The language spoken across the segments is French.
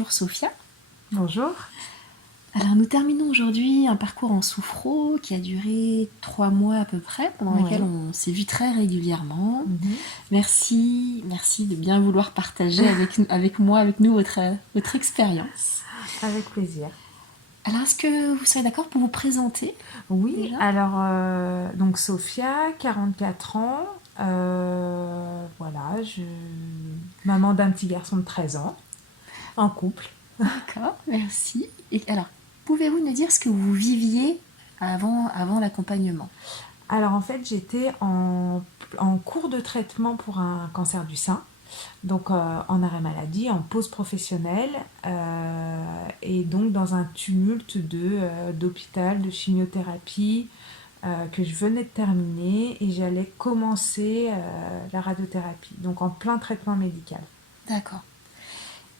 bonjour Sophia. Bonjour. Alors nous terminons aujourd'hui un parcours en sophro qui a duré 3 mois à peu près, pendant lequel Oui. on s'est vu très régulièrement. Mhm. Merci de bien vouloir partager avec nous votre expérience. Avec plaisir. Alors est-ce que vous serez d'accord pour vous présenter Oui, déjà? alors, donc Sophia, 44 ans. Voilà, maman d'un petit garçon de 13 ans, en couple. D'accord, merci. Et alors, pouvez-vous nous dire ce que vous viviez avant l'accompagnement? Alors en fait, j'étais en cours de traitement pour un cancer du sein, donc en arrêt maladie, en pause professionnelle, et donc dans un tumulte d'hôpital, de chimiothérapie, que je venais de terminer et j'allais commencer la radiothérapie, donc en plein traitement médical. D'accord,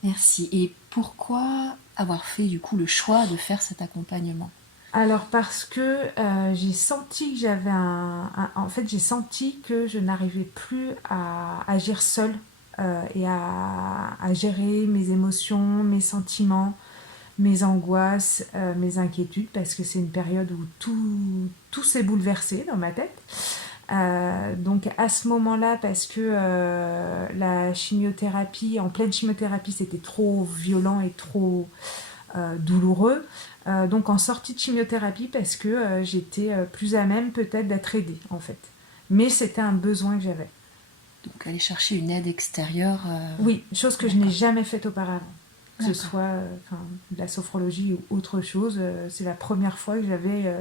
merci. Et pourquoi avoir fait du coup le choix de faire cet accompagnement? Alors parce que j'ai senti que en fait j'ai senti que je n'arrivais plus à agir seule et à gérer mes émotions, mes sentiments, mes angoisses, mes inquiétudes, parce que c'est une période où tout s'est bouleversé dans ma tête. Donc à ce moment-là, parce que la chimiothérapie, en pleine chimiothérapie, c'était trop violent et trop douloureux. Donc en sortie de chimiothérapie, parce que j'étais plus à même peut-être d'être aidée en fait. Mais c'était un besoin que j'avais. Donc aller chercher une aide extérieure. Oui, chose que je n'ai D'accord, jamais faite auparavant. Que ce d'accord. soit de la sophrologie ou autre chose, c'est la première fois que j'avais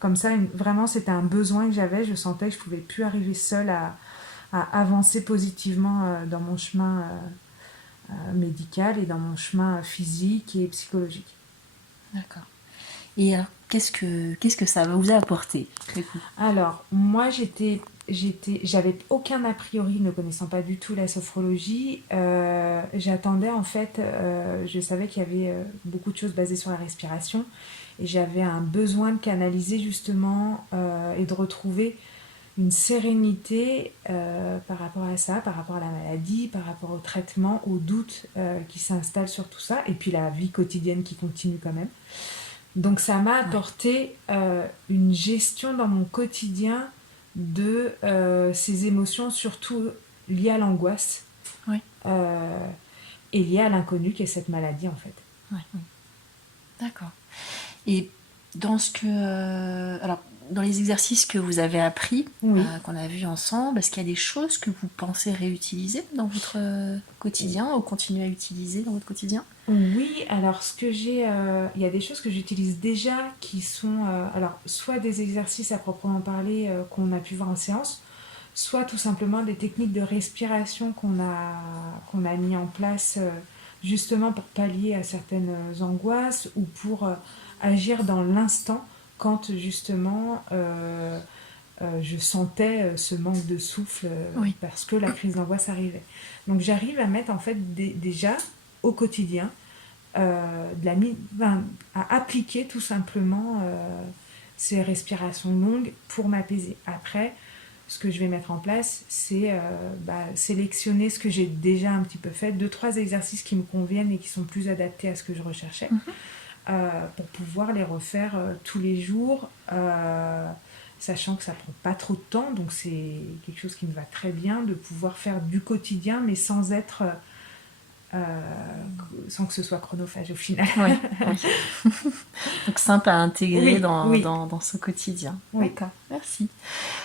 comme ça, vraiment c'était un besoin que j'avais. Je sentais que je ne pouvais plus arriver seule à avancer positivement dans mon chemin médical et dans mon chemin physique et psychologique. D'accord. Et alors, qu'est-ce que ça vous a apporté, du coup? Alors, moi, j'avais aucun a priori, ne connaissant pas du tout la sophrologie. J'attendais, en fait, je savais qu'il y avait beaucoup de choses basées sur la respiration. Et j'avais un besoin de canaliser, justement, et de retrouver une sérénité par rapport à ça, par rapport à la maladie, par rapport au traitement, aux doutes qui s'installent sur tout ça. Et puis la vie quotidienne qui continue quand même. Donc ça m'a Ouais, apporté une gestion dans mon quotidien de ces émotions, surtout liées à l'angoisse ouais, euh, et liées à l'inconnu qui est cette maladie en fait. ouais, d'accord. Et alors, dans les exercices que vous avez appris, Oui. qu'on a vus ensemble, est-ce qu'il y a des choses que vous pensez réutiliser dans votre quotidien ou continuer à utiliser dans votre quotidien? Oui, alors il y a des choses que j'utilise déjà qui sont, alors soit des exercices à proprement parler qu'on a pu voir en séance, soit tout simplement des techniques de respiration qu'on a mis en place justement pour pallier à certaines angoisses ou pour agir dans l'instant quand justement je sentais ce manque de souffle Oui, parce que la crise d'angoisse arrivait. Donc j'arrive à mettre en fait déjà au quotidien à appliquer tout simplement ces respirations longues pour m'apaiser. Après, ce que je vais mettre en place, c'est sélectionner ce que j'ai déjà un petit peu fait, deux, trois exercices qui me conviennent et qui sont plus adaptés à ce que je recherchais, pour pouvoir les refaire tous les jours, sachant que ça prend pas trop de temps, donc c'est quelque chose qui me va très bien de pouvoir faire du quotidien, mais sans que ce soit chronophage au final. oui, oui. Donc simple à intégrer Oui, dans, oui, dans, dans ce quotidien. oui, D'accord, merci.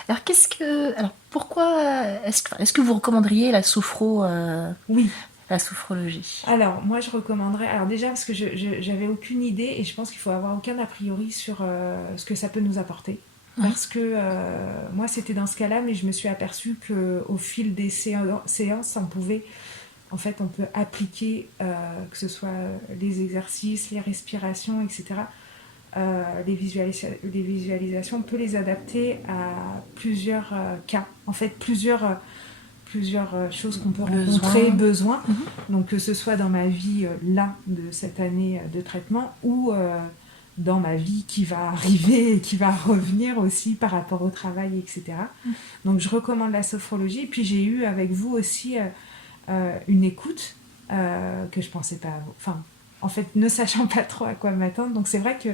Alors pourquoi est-ce que vous recommanderiez oui. la sophrologie? Alors, moi, je recommanderais. Alors, déjà, parce que j'avais aucune idée et je pense qu'il faut avoir aucun a priori sur ce que ça peut nous apporter. Oui, Parce que moi, c'était dans ce cas-là, mais je me suis aperçue qu'au fil des séances, on peut appliquer, que ce soit les exercices, les respirations, etc. Les visualisations, on peut les adapter à plusieurs cas. En fait, plusieurs choses qu'on peut rencontrer, besoin. besoins. Mhm. Donc que ce soit dans ma vie là, de cette année de traitement, ou dans ma vie qui va arriver et qui va revenir aussi par rapport au travail, etc. Donc je recommande la sophrologie. Et puis j'ai eu avec vous aussi une écoute. que je pensais pas... Enfin, en fait, ne sachant pas trop à quoi m'attendre. Donc c'est vrai que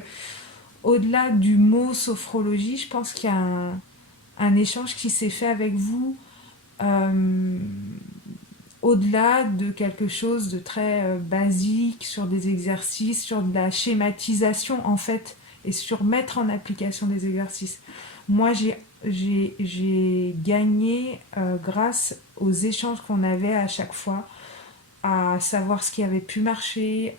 au-delà du mot sophrologie, je pense qu'il y a un échange qui s'est fait avec vous euh, au-delà de quelque chose de très basique, sur des exercices, sur de la schématisation en fait, et sur mettre en application des exercices. Moi, j'ai gagné grâce aux échanges qu'on avait à chaque fois, à savoir ce qui avait pu marcher,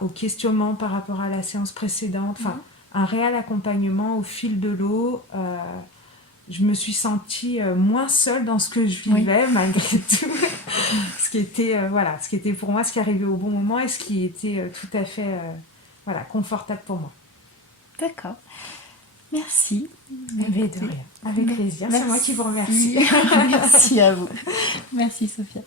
au questionnement par rapport à la séance précédente, enfin, un réel accompagnement au fil de l'eau. Je me suis sentie moins seule dans ce que je vivais, malgré tout. Ce qui était, voilà, ce qui était pour moi, ce qui arrivait au bon moment et ce qui était tout à fait voilà, confortable pour moi. D'accord. Merci. Mais de rien. Avec plaisir. Merci. C'est moi qui vous remercie. Merci à vous. Merci Sophia.